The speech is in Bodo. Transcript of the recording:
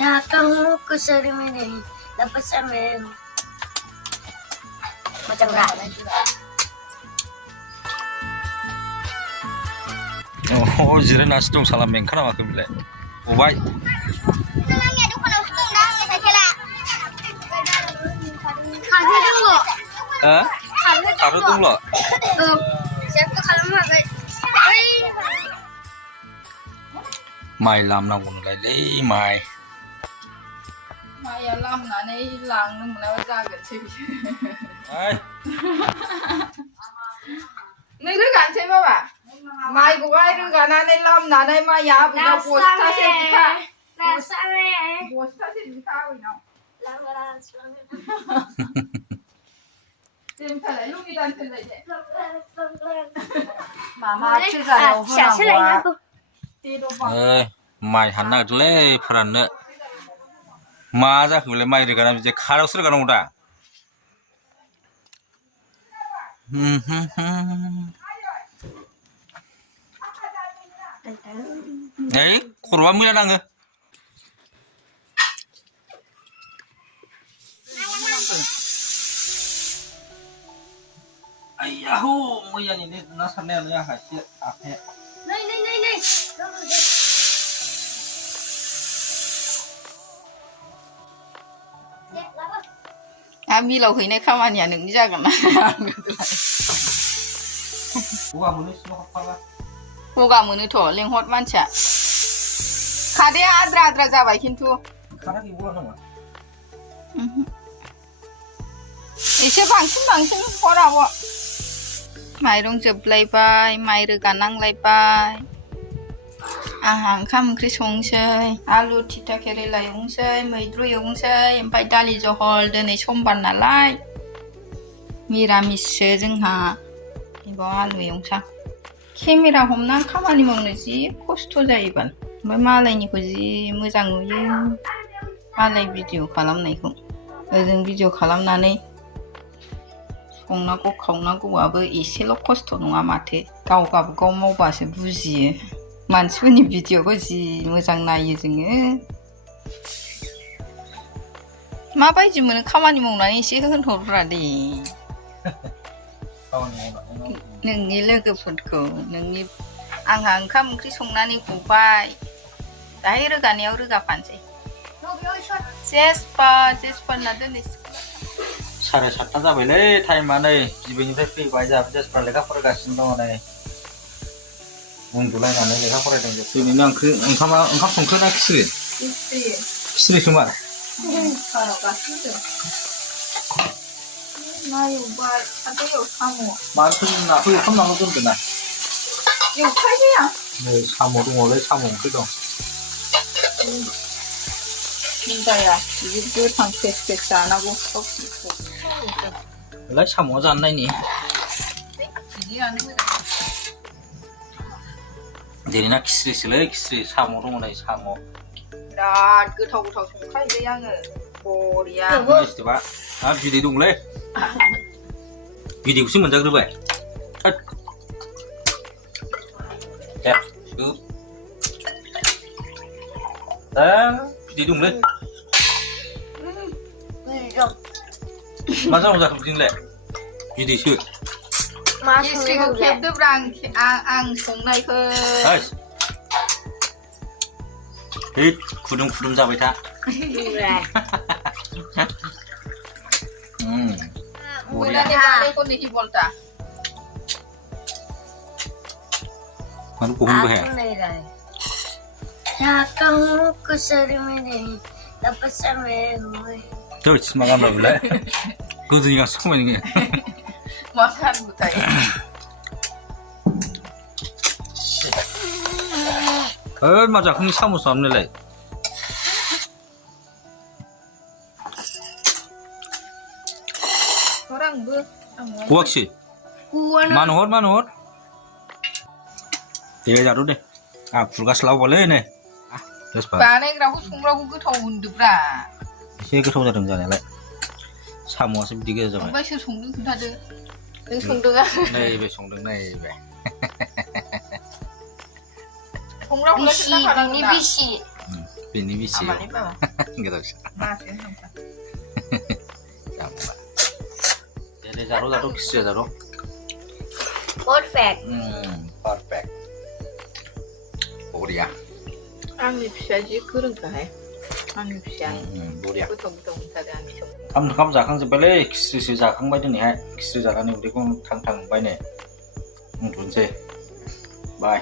Kamu keseriman ini dapat semen macam rat. Oh, jiran nasi dong salam mengkana makan bile. Ubai. Senangnya tuh kalau sedang ya saya Kamu dulu. Kamu dulu. Siapa kalau mau guys? Mai lam nang bunuh lagi, mai. Mai lam nà này làng nó mà nó ra gần chơi. Ai. Này đứa gần chơi bao bà? Mai của ai đứa gần này lam nà này mai ya bị nó buồn ta sẽ đi khá. Buồn ta sẽ đi khá rồi nào. Tìm thằng này lúc đi đang thằng này vậy. Mà chưa ra đâu hơn nào. Ơi, mai hắn nào lẽ phản nữa. Mà ra khử lại mai được cái nào chỉ khá đâu sửa cái nào đã. Đấy, khổ quá mới đang ngờ. Ai à hô, mới giờ nhìn nó sắp nè nó hả chị à hè. Này. À mi lâu khi này không ăn nhà đừng ra còn Uga muốn nó học apa? Uga muốn thổ lên hot man chả. Khá đi adra ra vậy kintu. Karena ibu lah nama. 이제 방신 보라고. 마이롱 접라이바이 마이르 가낭라이바이. 아한 오ंख्रि संसै आलु थिथा केरेला एवनोसै मैद्रु एवनोसै ओमफ्राय दालि जहल दिनै समबार नालाय मिरामिससो जोंहा इबाव आलु एवनोसां केमेरा हमना खामानि मावनो जि खस्थ' जायोबाल ओमफ्राय मालायनिखौ जि मोजां नुयो मालाय भिडिअ खालामनायखौ ओजों भिडिअ खालामनानै संनांगौ खावनांगौआबो एसेल' खस्थ' नङा माथो गाव गावबागाव मावबासो बुजियो मानसिफोरनि भिडिअखौ जि मोजां नायो जोङो माबायदि मोनो खामानि मावनानै एसे होनहरब्रा दे नोंनि लोगोफोरखौ नोंनि आंहा ओंखाम ओंख्रि संनानै गबाय दाहाय रोगानायाव रोगाफानोसै जेसपारना दिनै Sare satta जाबाय लै टाइमा नै जिबैनिफ्राय फैबाय जाबाय जेसफ्रा लेखा फरायगासिनो दङ नै उन्दुलायनानै लेखा फरायदों दिनैनो ओंखाम संखो ना खिस्रि खिस्रि खोमा 나 एवबाय सादैयाव साम' माथो नाखौ एवखामनानै दोनदों ना एवखायबाय आं नै साम' दङलै साम' ओंख्रि दं मिन्दाया बिदि गोथां फ्रेस जानांगौ बेलाय साम'आ जानो नायनि बिदियानो मोजां दिनैना खिस्रिसोलै खिस्रि साम' दङ नै साम' बिराद गोथाव संखायोलै आङो बरिया मिस्टिबा हाब बिदै दंलै बिदैखौसो मोनजाग्रोबाय बिदै दंलै मा जाखो बिदिनोलाय बिदैसो खिस्रिखौ खेबदोब्रा आं संनायखौ खुदुं जाबाय था Mana pohon bahaya? Kamu keseriman ini dapat semen. Terus makan berapa? Kau tu yang suka ni. Makan butai. Macam ni sama sama ni. Orang ber. Kuak sih. Manhor. Dia jatuh deh. Fulgas lau boleh nih. Terus pak. Banegraku संग्राखौ गोथाव होनदोब्रा. एसे गोथाव जादों जानायालाय. साम'आसो बिदि गोजा जाबाय. ओमफ्राय सोर संदों खोन्थादो. नों संदों आ? नैबे संदों नैबे. संग्राखौलाय खोन्थाखानांगौ ना? Bisi. 비니 비치요. 아마리 봐봐. 그렇지. 맛은 항상. 잠깐만. 얘네 자로 키스야 자로. Perfect. 퍼펙트. 뭐야? 앙립샤지 그런가 해. 앙립샤. 뭐야? 부터 못하게 안 쳐. 감 자캉지 빨리 키스 자캉 바이드니 해. 키스 자가니 우리 공 탕탕 바이네. 존세. 바이.